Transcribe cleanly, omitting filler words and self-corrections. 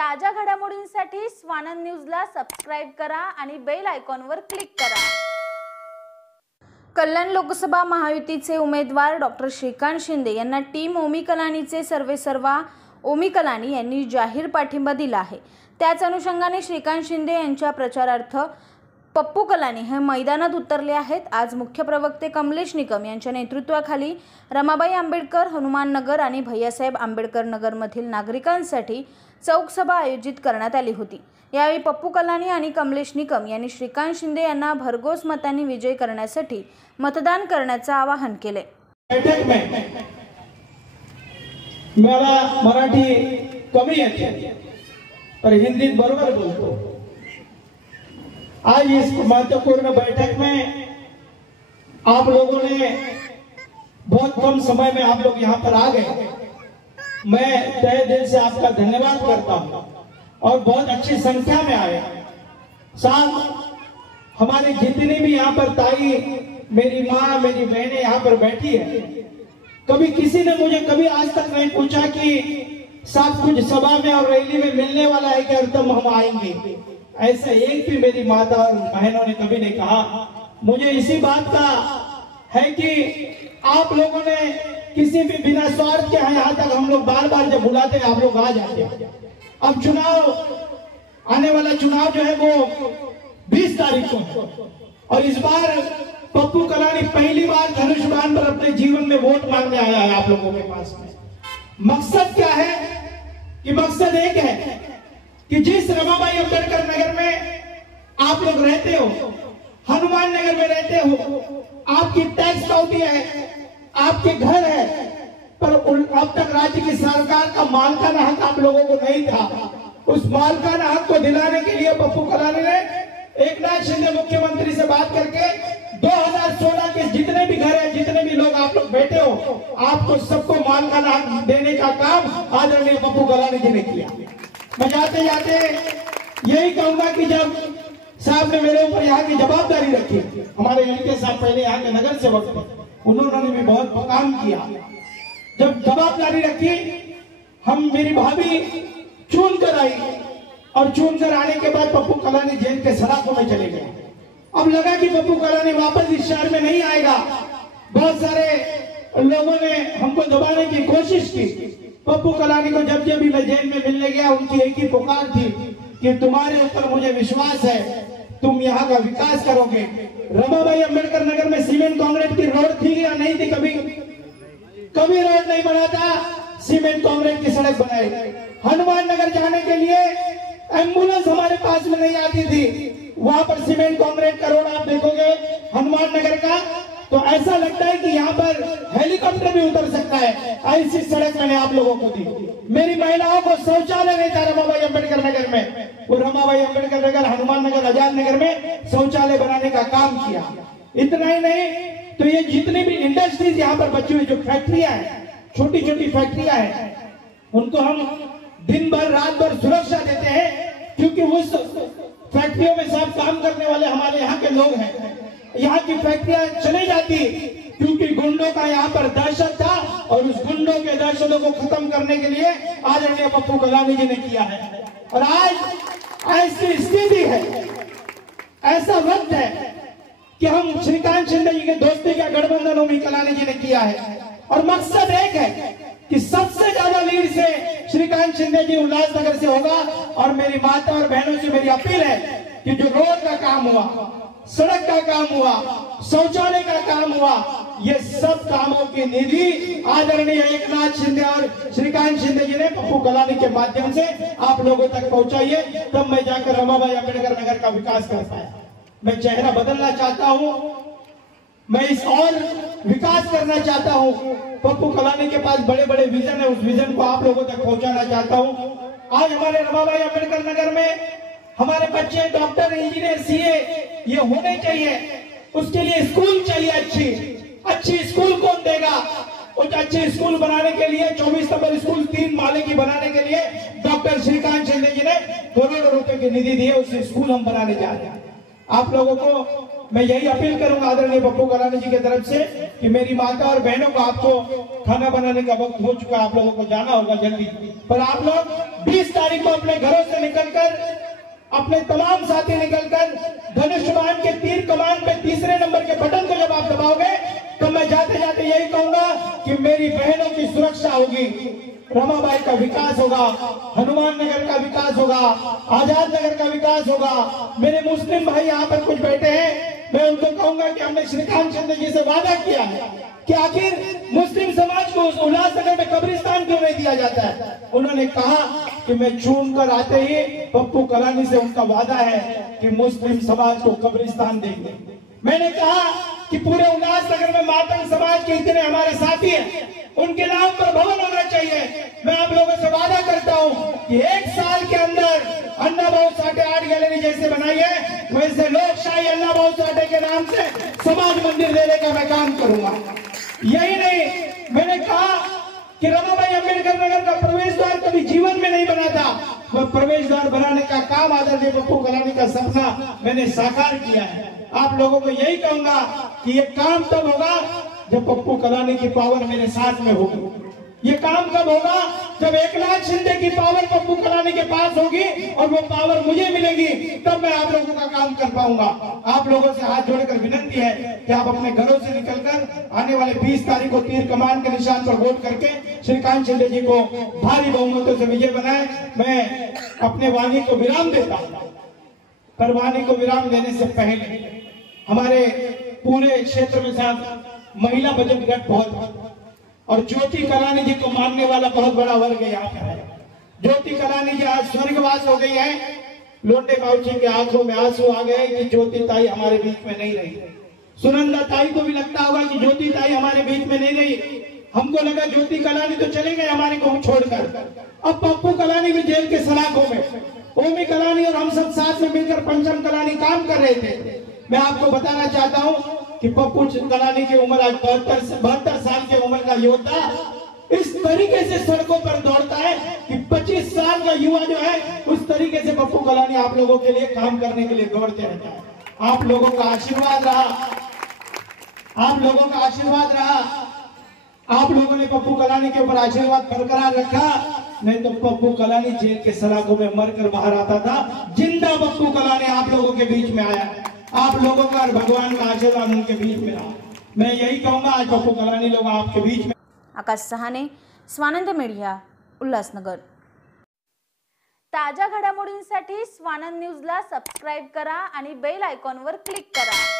ताज्या घडामोडींसाठी स्वानंद न्यूजला सबस्क्राइब करा आणि बेल आयकॉनवर क्लिक करा। कल्याण लोकसभा महायुतीचे उमेदवार डॉक्टर श्रीकांत शिंदे यांना टीम ओमी कलानीचे सर्वेसर्वा ओमी कलानी यांनी जाहीर पाठिंबा दिला आहे। त्याच अनुषंगाने श्रीकांत शिंदे यांच्या प्रचारार्थ पप्पू कलानी हे मैदानात उतरले आहेत। आज मुख्य प्रवक्ते कमलेश निकम यांच्या नेतृत्वाखाली रमाबाई आंबेडकर हनुमान नगर आणि भैयासाहेब आंबेडकर नगर मधील नागरिकांसाठी चौक सभा आयोजित करण्यात आली होती। यावेळी पप्पू कलानी आणि कमलेश निकम यांनी श्रीकांत शिंदे यांना भरघोस मतांनी विजयी करण्यासाठी मतदान करण्याचे आवाहन केले। बैठक में मला मराठी कमी येते पर हिंदी बरोबर बोलतो। आज इस महत्वपूर्ण बैठक में आप लोगों ने बहुत कम समय में आप लोग यहाँ पर आ गए। मैं तहे दिल से आपका धन्यवाद करता हूँ और बहुत अच्छी संख्या में आए। साथ हमारी जितनी भी यहाँ पर ताई, मेरी माँ, मेरी बहनें यहाँ पर बैठी है, कभी किसी ने मुझे कभी आज तक नहीं पूछा कि साहब कुछ सभा में और रैली में मिलने वाला है कि एकदम हम आएंगे। ऐसा एक भी मेरी माता और बहनों ने कभी नहीं कहा। मुझे इसी बात का है कि आप लोगों ने किसी भी बिना स्वार्थ के यहाँ तक हम लोग बार बार जब बुलाते हैं आप लोग आ जाते हैं। अब चुनाव आने वाला चुनाव जो है वो 20 तारीख को है और इस बार पप्पू कलानी पहली बार धनुष बाण पर अपने जीवन में वोट मांगने आया है आप लोगों के पास में। मकसद क्या है कि मकसद एक है कि जिस रमाबाई अम्बेडकर नगर में आप लोग रहते हो, हनुमान नगर में रहते हो, आपकी टैक्स पावती है, आपके घर है, पर अब तक राज्य की सरकार का मालकाना हक आप लोगों को नहीं था। उस मालकाना हक को दिलाने के लिए पप्पू कलानी ने एकनाथ शिंदे मुख्यमंत्री से बात करके 2016 के जितने भी घर है, जितने भी लोग आप लोग बैठे हो, आपको सबको मालकाना हक देने का काम आदरणीय पप्पू कलानी जी ने किया। मैं जाते जाते यही कहूंगा कि जब साहब ने मेरे ऊपर यहाँ की जवाबदारी रखी, हमारे एलके साहब पहले यहाँ के नगर सेवक थे, उन्होंने भी बहुत काम किया। जब जवाबदारी रखी, हम मेरी भाभी चुन कर आई और चुन कर आने के बाद पप्पू कलानी जेल के सलाखों में चले गए। अब लगा कि पप्पू कलानी वापस इस शहर में नहीं आएगा। बहुत सारे लोगों ने हमको दबाने की कोशिश की। पप्पू कलानी को जब भी मैं जेल में मिलने गया, उनकी एक ही पुकार थी कि तुम्हारे ऊपर मुझे विश्वास है, तुम यहाँ का विकास करोगे। रमाबाई अम्बेडकर नगर में सीमेंट कांक्रीट की रोड थी या नहीं थी? कभी रोड नहीं बना था, सीमेंट कांक्रीट की सड़क बनाई। हनुमान नगर जाने के लिए एम्बुलेंस हमारे पास में नहीं आती थी, वहां पर सीमेंट कांक्रीट का रोड आप देखोगे हनुमान नगर का तो ऐसा लगता है कि यहाँ पर हेलीकॉप्टर भी उतर सकता है। ऐसी सड़क मैंने आप लोगों को दी। मेरी महिलाओं को शौचालय नहीं था रमाबाई अम्बेडकर नगर में, वो रमाबाई अम्बेडकर नगर, हनुमान नगर, आजाद नगर में शौचालय बनाने का काम किया। इतना ही नहीं तो ये जितनी भी इंडस्ट्रीज यहाँ पर बची हुई जो फैक्ट्रियां हैं, छोटी छोटी फैक्ट्रियां हैं, उनको हम दिन भर रात भर सुरक्षा देते हैं क्योंकि उस फैक्ट्रियों में सब काम करने वाले हमारे यहाँ के लोग हैं। यहाँ की फैक्ट्रियां चली जाती क्योंकि गुंडों का यहाँ पर दहशत था और उस गुंडों के दहशतों को खत्म करने के लिए आदरणीय पप्पू कलानी जी ने किया है। और आज ऐसी स्थिति है, ऐसा वक्त है कि हम श्रीकांत शिंदे जी के दोस्ती का गठबंधन ओमी कलानी जी ने किया है और मकसद एक है कि सबसे ज्यादा लीड से श्रीकांत शिंदे जी उल्लासनगर से होगा। और मेरी माता और बहनों से मेरी अपील है कि जो रोड का काम हुआ, सड़क का काम हुआ, शौचालय का काम हुआ, ये सब कामों की निधि आदरणीय एकनाथ शिंदे और श्रीकांत शिंदे जी ने पप्पू कलानी के माध्यम से आप लोगों तक पहुंचाइए, तब मैं जाकर रमाबाई अम्बेडकर नगर का विकास कर पाया। मैं चेहरा बदलना चाहता हूं, मैं इस और विकास करना चाहता हूं। पप्पू कलानी के पास बड़े बड़े विजन है, उस विजन को आप लोगों तक पहुंचाना चाहता हूं। आज हमारे रमाबाई अम्बेडकर नगर में हमारे बच्चे डॉक्टर, इंजीनियर, सीए ये होने चाहिए। उसके लिए स्कूल चाहिए, अच्छी स्कूल कौन देगा? उस अच्छे स्कूल बनाने के लिए 24 नंबर स्कूल 3 माले की बनाने के लिए डॉक्टर श्रीकांत शिंदे जी ने करोड़ों रुपए की निधि दी है। उस स्कूल हम बनाने जा रहे हैं। आप लोगों को मैं यही अपील करूंगा आदरणीय पप्पू कलानी जी की तरफ से कि मेरी माता और बहनों को, आपको खाना बनाने का वक्त हो चुका है, आप लोगों को जाना होगा जल्दी, पर आप लोग 20 तारीख को अपने घरों से निकलकर, अपने तमाम साथी निकलकर धनुष्मान के तीर कमान पे तीसरे नंबर के बटन को जब आप दबाओगे तो मैं जाते जाते यही कहूंगा कि मेरी बहनों की सुरक्षा होगी, रमाबाई का विकास होगा, हनुमान नगर का विकास होगा, आजाद नगर का विकास होगा। मेरे मुस्लिम भाई यहाँ पर कुछ बैठे हैं, मैं उनको कहूंगा कि हमने श्रीकांत शिंदे जी से वादा किया है कि आखिर मुस्लिम समाज को उस उल्लासनगर में कब्रिस्तान क्यों नहीं दिया जाता है। उन्होंने कहा कि मैं चुन कर आते ही पप्पू कलानी से उनका वादा है कि मुस्लिम समाज को कब्रिस्तान देंगे। मैंने कहा कि पूरे उल्लासनगर में मातंग समाज के इतने हमारे साथी हैं, उनके नाम पर भवन होना चाहिए। मैं आप लोगों से वादा करता हूं कि 1 साल के अंदर अन्ना भाऊ साठे आर्ट गैलरी जैसे बनाई है, वैसे लोकशाही अन्ना भाऊ साठे के नाम से समाज मंदिर देने का मैं काम करूंगा। यही नहीं, मैंने कहा कि रमाबाई अंबेडकर नगर का प्रवेश द्वार कभी जीवन में नहीं बना था, वह प्रवेश द्वार बनाने का काम आदरणीय पप्पू कलानी का सपना मैंने साकार किया है। आप लोगों को यही कहूंगा कि ये काम तब होगा जब पप्पू कलानी की पावर मेरे साथ में होगी। ये काम कब होगा? जब एकनाथ शिंदे की पावर पप्पू कलानी के पास होगी और वो पावर मुझे मिलेगी, तब मैं आप लोगों का काम कर पाऊंगा। आप लोगों से हाथ जोड़कर विनती है कि आप अपने घरों से निकलकर आने वाले 20 तारीख को तीर कमान के निशान पर वोट करके श्रीकांत शिंदे जी को भारी बहुमतों से विजय बनाए। मैं अपने वाणी को विराम देता हूँ, पर वाणी को विराम देने से पहले हमारे पूरे क्षेत्र में साथ महिला बचत गट बहुत और ज्योति कलानी जी को मानने वाला बहुत बड़ा वर्ग यहाँ पे है। ज्योति कलानी जी आज स्वर्गवास हो गई है। लोटे बाबूजी के आंखों में आंसू आ गए कि ज्योति ताई हमारे बीच में नहीं रही। सुनंदा ताई को भी लगता होगा कि ज्योति ताई हमारे बीच में नहीं रही। हमको लगा ज्योति कलानी तो चले गए हमारे को छोड़कर। अब पप्पू कलानी भी जेल के सलाखों में, ओमी कलानी और हम सब साथ में मिलकर पंचम कलानी काम कर रहे थे। मैं आपको बताना चाहता हूँ कि पप्पू कलानी की उम्र आज 72 साल की उम्र का योद्धा इस तरीके से सड़कों पर दौड़ता है कि 25 साल का युवा जो है उस तरीके से पप्पू कलानी आप लोगों के लिए काम करने के लिए दौड़ते रहता है। आप लोगों का आशीर्वाद रहा, आप लोगों का आशीर्वाद रहा, आप लोगों ने पप्पू कलानी के ऊपर आशीर्वाद बरकरार रखा, नहीं तो पप्पू कलानी जेल के सलाखों में मरकर बाहर आता था। जिंदा पप्पू कलानी आप लोगों के बीच में आया, आप लोगों का और भगवान का आशीर्वाद उनके बीच में रहा। मैं यही कहूंगा आज पप्पू कलानी लोग आपके बीच में। आकाश सहाने, स्वानंद मीडिया, उल्हासनगर। ताज्या घडामोडींसाठी स्वानंद न्यूजला सबस्क्राईब करा आणि बेल आयकॉनवर क्लिक करा।